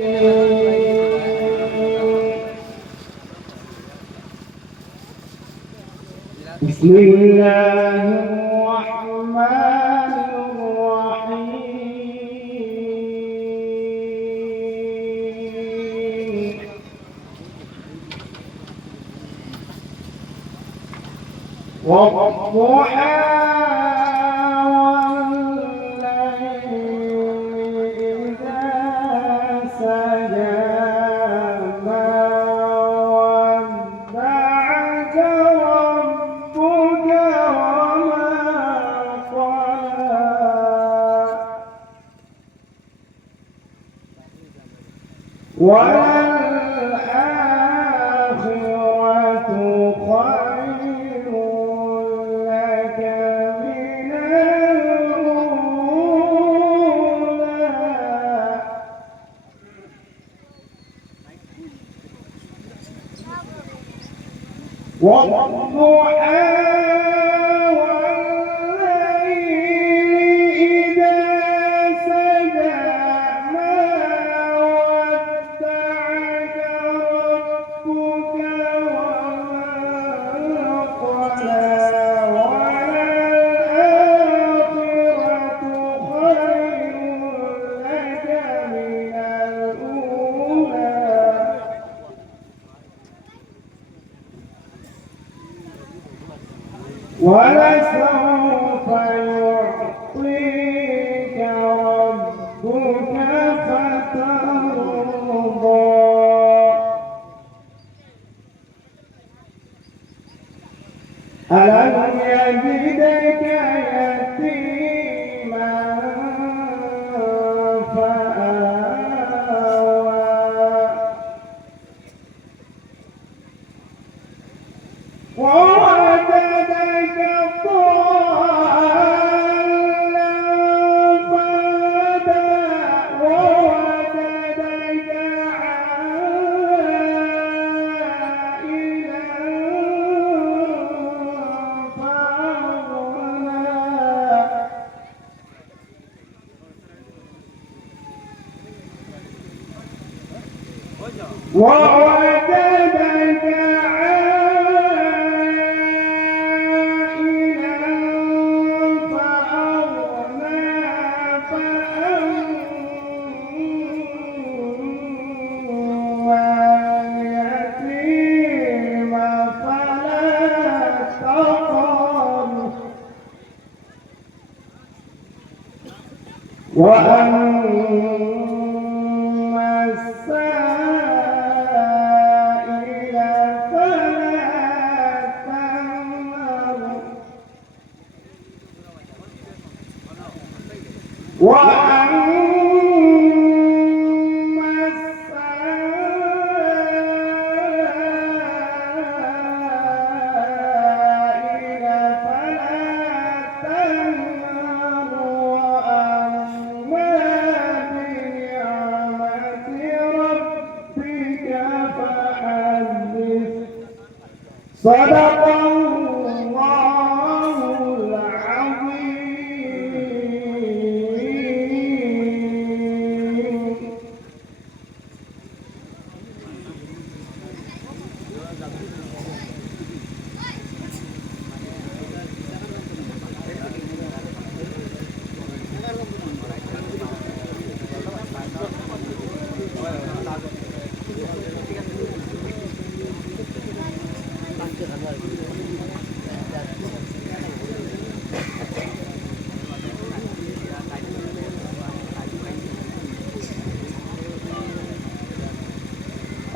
بسم الله الرحمن الرحيم والضحى وللآخرة خير لك من الأولى والضحى ولسوف يعطيك ربك فترضى ألم يجدك يتيما فآوى ووجدك ضالا فهدى ووجدك عائلا فأغنى ووجدك وأما السائل فلا تنهر وأما السائل فلا تنهر وأما بنعمة ربك فحدث صدق الله العظيم.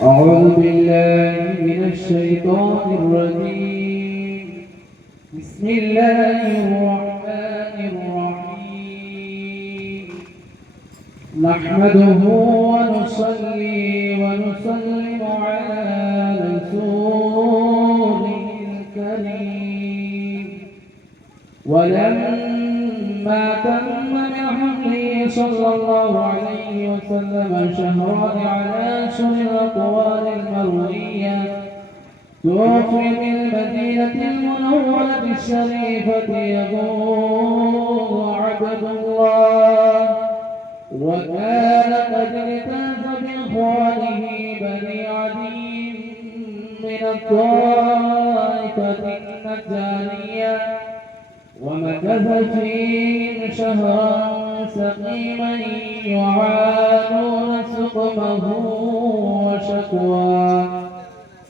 أعوذ بالله من الشيطان الرجيم. بسم الله الرحمن الرحيم. نحمده ونصلي ونسلم على رسوله الكريم. ولما تم من حمله صلى الله عليه وسلم شهران على أشهر الأقوال المروية توفي بالمدينة المنورة الشريفة يبوء عبد الله وكان قد اجتاز من الطائفة النجارية ومكث فيهم شهرا سقيما يعانون سقمه وشكواه.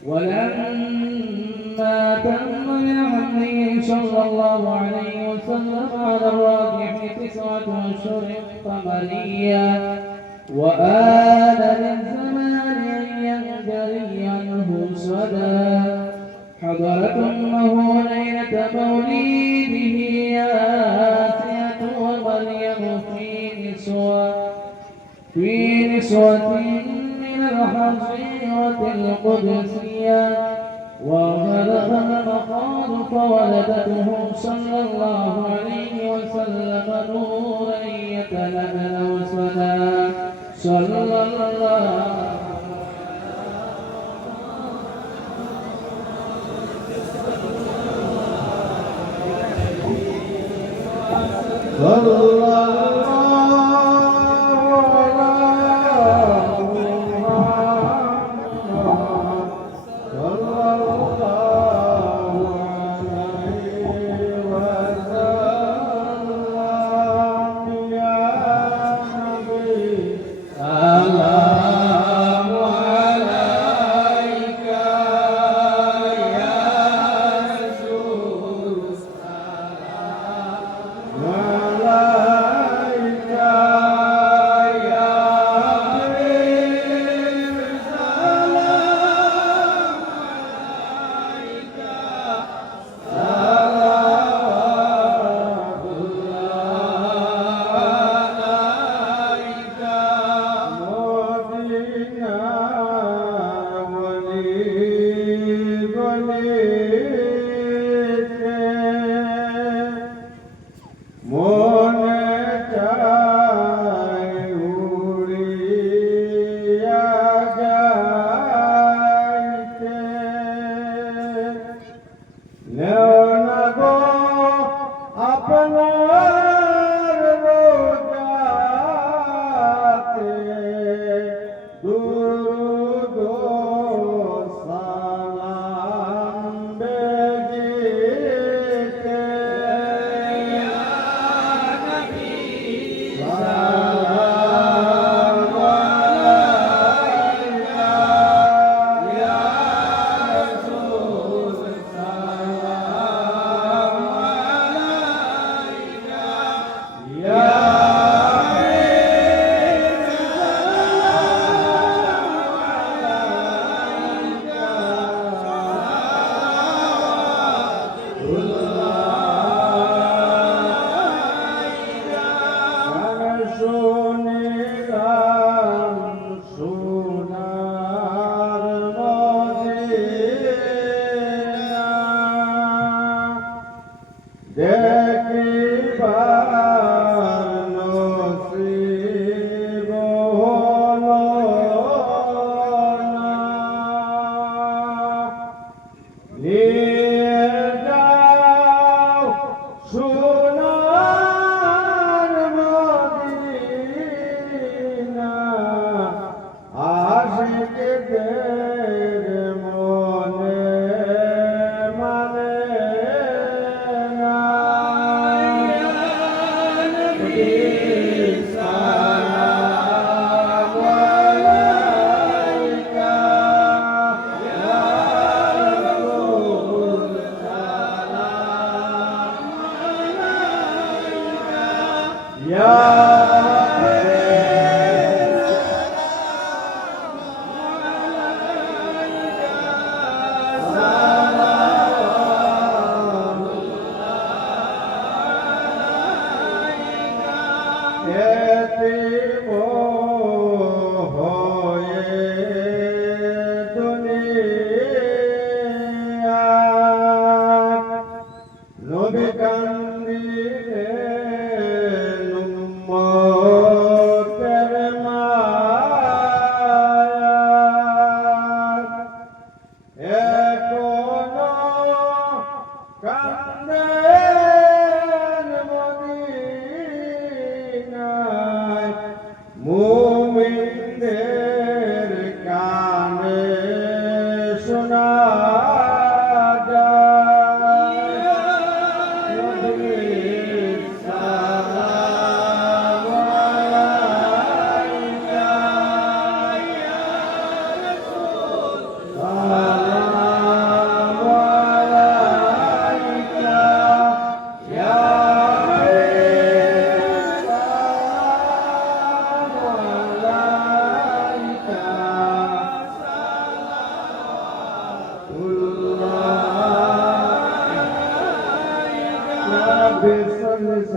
ولما تم بحمله صلى الله عليه وسلم على الراجح 9 أشهر قمرية وآن للزمان أن ينجلي عنه صدى حضرت أمه ليلة مولده آسية ومريم في نسوة من الحصيرة القدسية وغلب المخاض فولدته صلى الله عليه وسلم نورا يتلألأ وسلام صلى الله ولا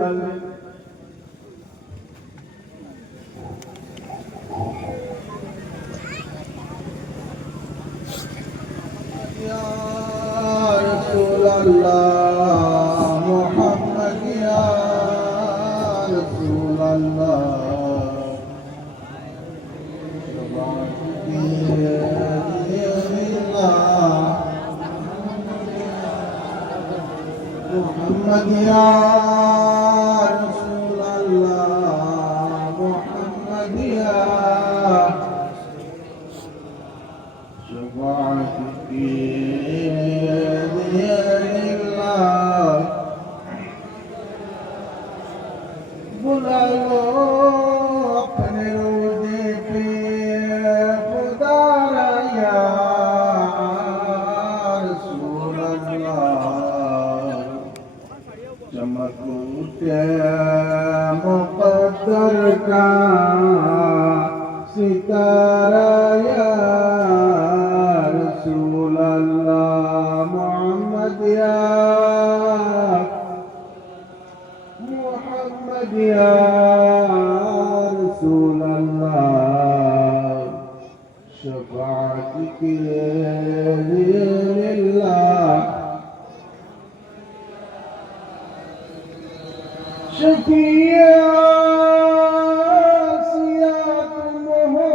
डालें। या रसूल अल्लाह मोहम्मद या रसूल अल्लाह मोहम्मद या रसूल अल्लाह मोहम्मद या शफाअत की बुला लो अपने रोज़े पे खुदा या रसूल अल्लाह चमक उठे मुक़द्दर का सितारा या रसूल अल्लाह मोहम्मद या रसूल अल्लाह शफाअत के लिए शफिया तुम हो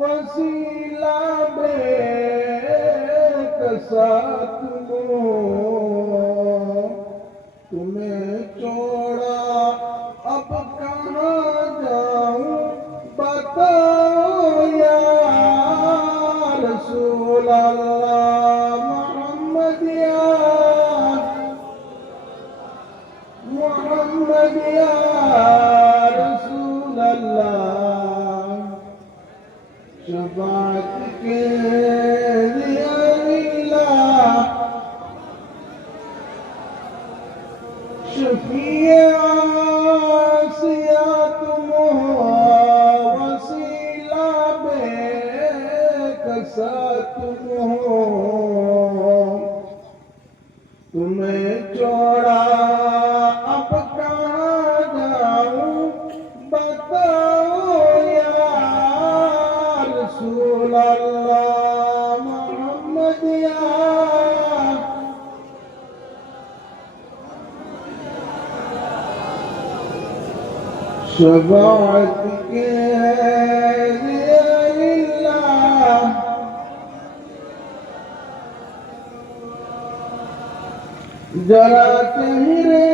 वसीला बेकसा तुम हो तुम्हें छोड़ा अब कहाँ जाऊं बताओ या रसूल अल्लाह मोहम्मद या रसूल अल्लाह शफाअत के लिए शफिया तुम हो वसीला बेकसा तुम हो तुम्हें छोड़ा अब कहाँ जाऊं बताओ या रसूल अल्लाह मोहम्मद या शफाअत के लिए जरा चेहरे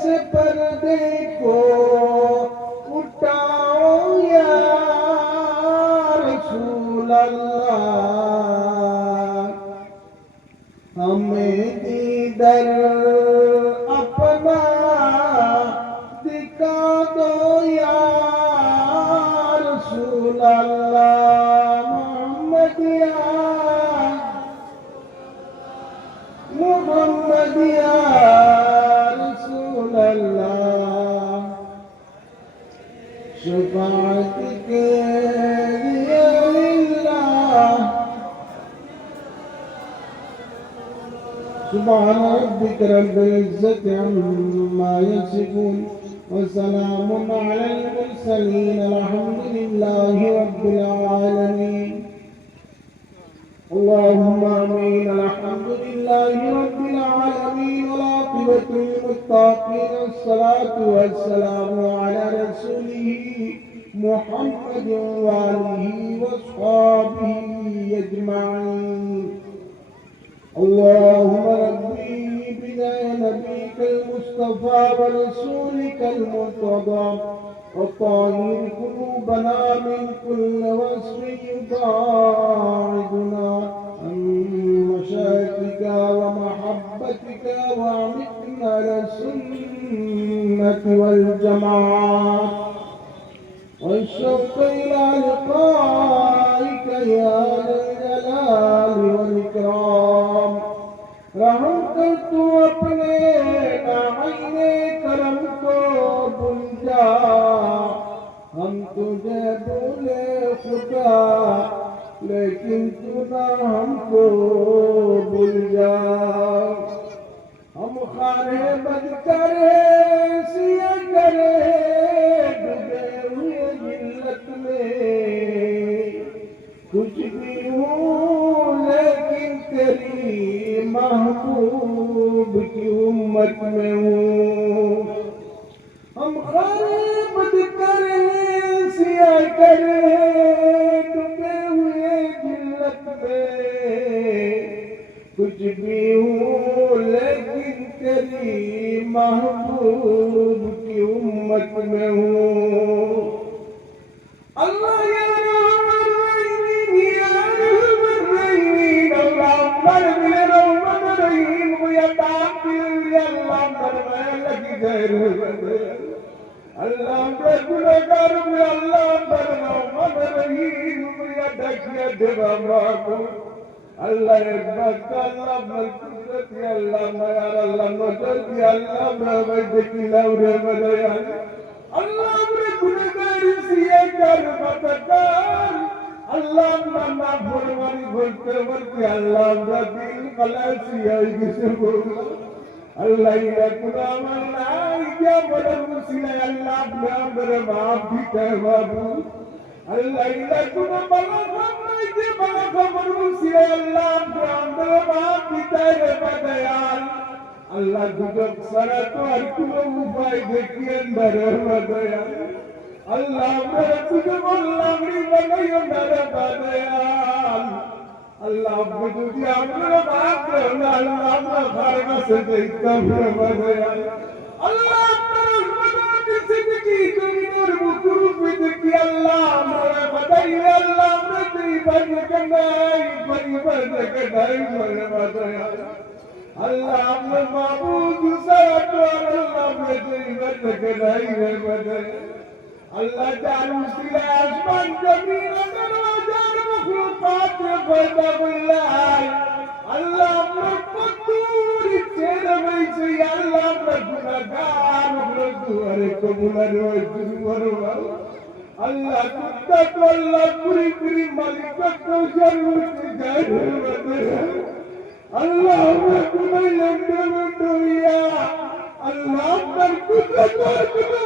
से पर्दे को उठाओ या रसूल अल्लाह हमें दीदर अपना दिखा दो या रसूल अल्लाह मोहम्मद या रसूल अल्लाह शफाअत के लिए सुभान रब्बिक रब्बिल इज्जति अम्मा यसिफून वसलाम अलल मुरसलीन अल्हम्दुलिल्लाहि रब्बिल आलमीन اللهم آمين الحمد لله رب العالمين والعاقبة للمتقين الصلاة والسلام على رسوله محمد وآله وأصحابه أجمعين اللهم ربي بداية نبيك المصطفى ورسولك المرتضى وطهر قلوبنا من كل وصف يباعدنا عن مشايخك ومحبتك وأعمقنا على السنة والجماعة والشوق إلى لقائك يا ذا الجلال والإكرام रहम कर तू अपने आईने करम को भूल जा हम तुझे भूले खुदा लेकिन तू ना हमको भूल जा हम खाने बंद करे सिया करे डूबे हुए जिल्लत में कुछ भी हूँ लेकिन तेरी महबूब की उम्मत में हूँ हम खाने बंद करे सिया करे डूबे हुए जिल्लत में कुछ भी हूँ लेकिन तेरी महबूब की उम्मत में हूँ अल्लाह या रहमान रहीम या रहमान रहीम अल्लाह मर रहमान रहीम या ताक़ी अल्लाह मर लगी गैर अल्लाह मर गुनहगार में अल्लाह मर रहमान रहीम या ढकिया देवा माको अल्लाह एकबार अल्लाह मलकुत या अल्लाह मायार अल्लाह नजर या अल्लाह मैं देखिला रे बदया अल्लाह मेरे गुनहगार सिया कर मतकार अल्लाह मन्ना फरमानी बोलते बोलते अल्लाह मेरा दिल कला सिया किसे बोला अल्लाह इला कुरान अल्लाह क्या बड़ा मुसीला अल्लाह मेरे बाप भी कह बाबू अल्लाह इला कुरान बला के बड़ा खबर मुसीला अल्लाह मेरे बाप भी तेरे बदयाल अल्लाह तुझे सरा तो हर तुझे उपाय देखिए अंदर बदया अल्लाह मेरे तुझे बोलना मेरी बनाइयो मेरे बदयाल अल्लाह मुझे अपने बाप के अल्लाह मैं खारगा से देखता मेरे बदयाल अल्लाह मेरे बदया जिंदगी दुनिया मुकुर में देखी अल्लाह मेरे बदया अल्लाह मेरी बन के नहीं मेरे बदया अल्लाह अपने महबूब से अल्लाह मेरे बन के नहीं है बदया अल्लाह जानू सिला आसमान जमीन दरवाजा मखलूकात पैदा बिल्लाह अल्लाह अपने पतूरी तेरे में से अल्लाह अपने गुनाहगार अपने दुआरे कबूल रो अल्लाह कुत्ता तो अल्लाह पूरी पूरी मालिक को जरूर से जाए अल्लाह मैं तुम्हें लंडे में डोया अल्लाह पर कुत्ता तो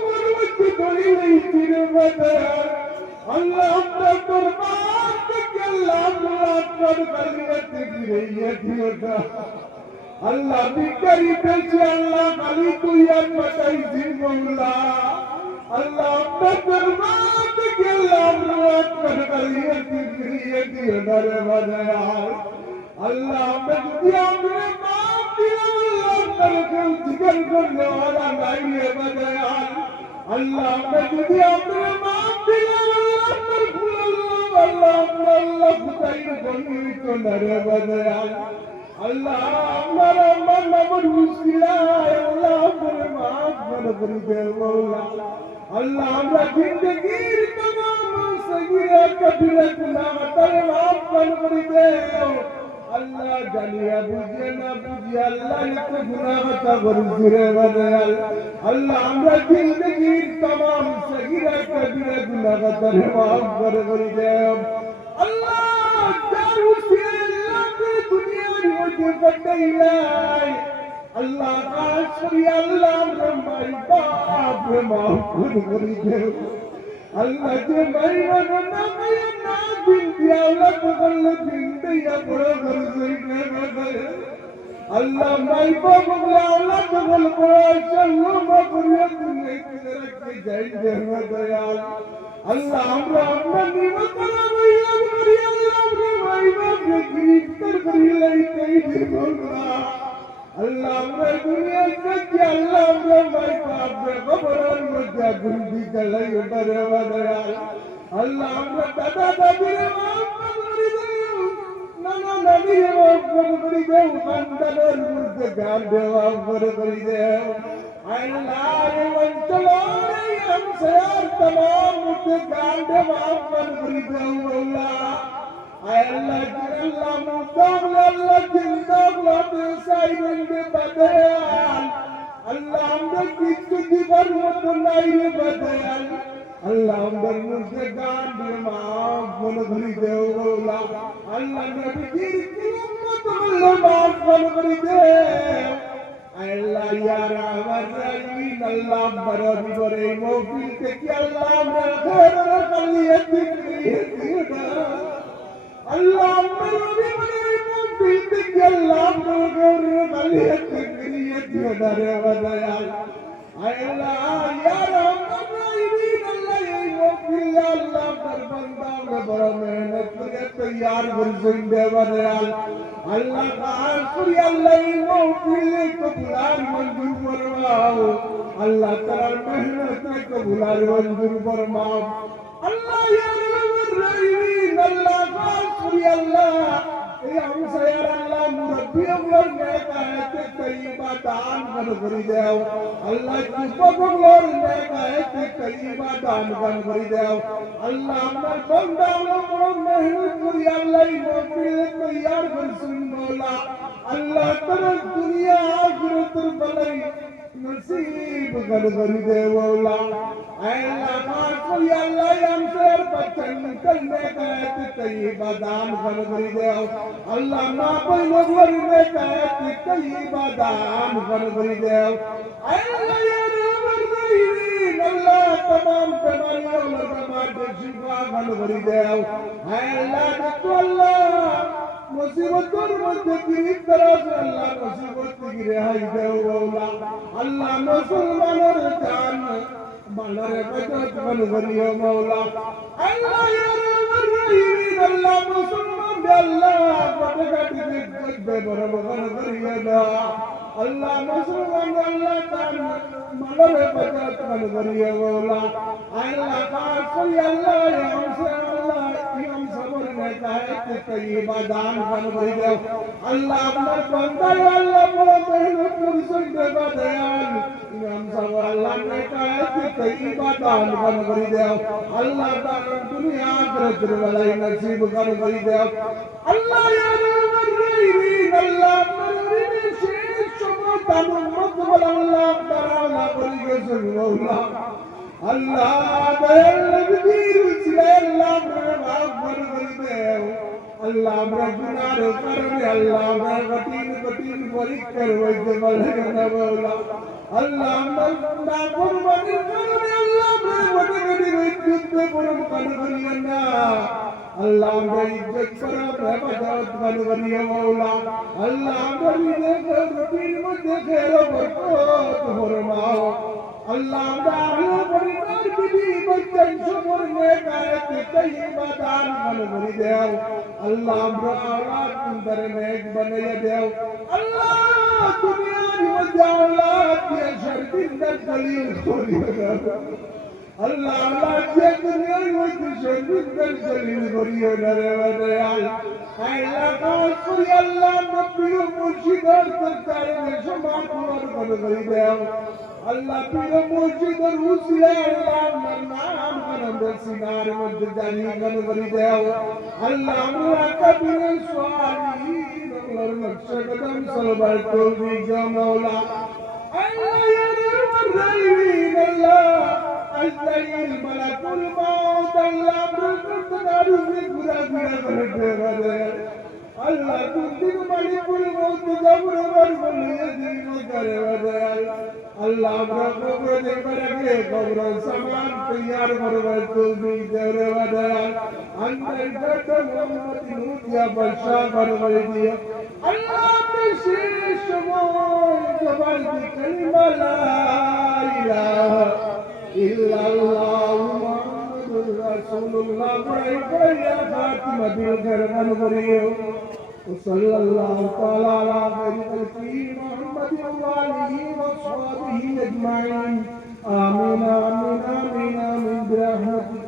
मरवत डोई नहीं तेरे बदया अल्लाह पर कुर्बान के अल्लाह पर गलत गिरी है दियोगा अल्लाह भी करी बेचे अल्लाह खाली तू यार बताई जी मौला अल्लाह पर कुर्बान के अल्लाह पर गलत गिरी है दियोगा रे बदया अल्लाह मैं दुनिया में बाप दिया अल्लाह पर जिगर करने वाला नहीं है बदया अल्लाह मैं दुनिया में बाप दिया अल्लाह पर अल्लाह खुदाई बनी तो नरे बदया अल्लाह मेरा मन अमर मुश्किला अल्लाह मेरे माफ कर दे मौला अल्लाह हमरा जिंदगी तमाम सगीरा कबीरा गुनाह तेरे माफ कर दे अल्लाह जानिया बुझे ना बुझे अल्लाह इतने गुनाह का बरसुरे बदयाल अल्लाह हमरा जिंदगी तमाम सगीरा कबीरा गुनाह तेरे माफ कर दे अल्लाह दारू से अल्लाह की दुनिया मुझे बदलाई अल्लाह आश्री अल्लाह हमारी बाप माफ कर दे अल्लाह के महिमा ना बिन दिया अल्लाह बगल दिन दिया बड़ा घर से गए अल्लाह माई बाप अल्लाह बगल बड़ा चलो मगरिया तूने तेरे के जाए दयाल अल्लाह हमरा अपना निमत करा भैया हमारी अल्लाह के माई बाप के गिरफ्तार करी लाई कई दिन बोलना अल्लाह मेरे दुनिया के अल्लाह मेरे माई बाप के खबरन मुझे गुंडी चलाई उधर दयाल अल्लाह मेरे दादा दादी रे माफ कर दे नाना नानी रे माफ कर दे खानदान मुझे गाल दे माफ कर दे अल्लाह रे वंचलो रे हम से तमाम मुझे गाल दे माफ कर दे अल्लाह अल्लाह मुकाम अल्लाह जिंदा बुलाते साइड में बदयाल अल्लाह हमने किसको दीवार मत नहीं बदयाल अल्लाह अंदर मुझे गान दे माफ कर दे अल्लाह नबी की उम्मत अल्लाह माफ कर दे আল্লাহ ইয়া রাহমান রহিম আল্লাহ বরবি করে মওফিল থেকে আল্লাহ আমরা ঘরে কালিয়াত দিনা আল্লাহ বরবি করে মওফিল থেকে আল্লাহ আমরা ঘরে কালিয়াত দিনা রে ওয়াদায়াল আল্লাহ ইয়া রাহমান রহিম আল্লাহ এই মওফিল আল্লাহ বান্দা বড় মেহনত করে তৈয়ার করছেন দেওয়াল আল্লাহ কার করি আল্লাহ মওফিল কবুলার মঞ্জুর ফরমাও আল্লাহ তাআলার মেহনত কবুলার মঞ্জুর ফরমাও আল্লাহ ইয়া রাহমান রহিম আল্লাহ কার করি আল্লাহ এই আমসায়ার আল্লাহ মুরব্বি আমর নেকায়েতে তৈয়বা দান করে দাও আল্লাহ যুবকগুলোর নেকায়েতে তৈয়বা দান করে দাও আল্লাহ আমার বান্দাগুলো বড় মেহনত করি আল্লাহ মওফিল তৈয়ার করছেন মওলা আল্লাহ তাআলা দুনিয়া আখিরাতের ভলাই নসিব করে দে মওলা আল্লাহ মার করি আল্লাহ আমসার বচ্চন কলমে কায়েতে তৈয়বা দান করে দাও আল্লাহ না কোই নগর মে কায়েতে তৈয়বা দান করে দাও আল্লাহ ইয়া রাহমান রহিম আল্লাহ तमाम बीमारियों और बीमार को शिफा করে দাও আল্লাহ তো আল্লাহ মুসিবতের মধ্যে কি তরফ আল্লাহ মুসিবত থেকে রেহাই দাও মওলা আল্লাহ মুসলমানের জান মালের মদদ করিও মওলা আল্লাহ ইয়া রাহমান রহিম আল্লাহ মুসলমান আল্লাহ পটকাটি করবে বরাবর করিও না আল্লাহ মুসলমান আল্লাহ তার মালের মদদ করিও মওলা আল্লাহ কার করি আল্লাহ हमसे আল্লাহ ইমাম সবর নেকায়েতে তৈয়বা দান করে দাও আল্লাহ আপনার বান্দা আল্লাহ বড় মেহনত করছেন দেবা দয়াল ইমাম সবর আল্লাহ নেকায়েতে তৈয়বা দান করে দাও আল্লাহ তাআলা দুনিয়া আখিরাতের ভলাই নসিব করে দাও আল্লাহ ইয়া রাহমান রহিম আল্লাহ আপনার শেষ সময় তামুম মকবুল আল্লাহ তাআলা করে গেছেন মওলা আল্লাহ দয়াল নবীর উসিলা আল্লাহ মাফ করে দাও আল্লাহ আমরা গুনার কারণে আল্লাহ আমরা কঠিন পরীক্ষার মধ্যে বলে না মওলা আল্লাহ আমরা নাফরমানির কারণে আল্লাহ আমরা কঠিন যুদ্ধে পরম করিও না আল্লাহ আমরা ইজ্জত করা হেফাজত করিও মওলা আল্লাহ আমরা নিজের রুটির মধ্যে খেলো বরকত ফরমাও আল্লাহ আমরা আহলে পরিবার বিবি বচ্চন সবর নেকায়েতে তৈয়বা দান করে দাও আল্লাহ আমরা আওলাদ সুন্দর নেক বানাইয়া দাও আল্লাহ দুনিয়ার মধ্যে আওলাদ দিয়ে শরদিনদার কলিল করিও না আল্লাহ আল্লাহ যে দুনিয়ার মধ্যে শরদিনদার কলিল করিও না রে দয়াল আল্লাহ কাজ করি আল্লাহ নবী ও মুর্শিদের সরকারে সমান করে দাও আল্লাহ পীর মুর্শিদের উসিলা আল্লাহ নাম করম সিনার মধ্যে জানি করে দাও আল্লাহ আমরা কবির সোয়ালিন আল্লাহর নকশা কদম সলবার তৌফিক দাও মওলা আল্লাহ ইয়া রাহমান রহিম আল্লাহ আজরাইল মালাকুল মাউত আল্লাহ আমরা করতে পুরা করে দে আল্লাহ তুদিন মালিকুল মউত জবরবার বলিয়ে দিন করে দয়াল আল্লাহ আমরা কবর দেখবার আগে কবর সামান তৈয়ার করবার তৌফিক দাও রে দয়াল আন্দার কত মোহাম্মদ নুতিয়া বর্ষা করবার দিও আল্লাহ আপনি শেষ সময় জবান দি কালিমা লা ইলাহা ইল্লাল্লাহ মুহাম্মাদুর রাসূলুল্লাহ পড়াইয়া ফাতিমা দিল ঘরমান করিও وصلى الله تعالى على خير محمد وآله وصحبه أجمعين آمين آمين آمين آمين برحمتك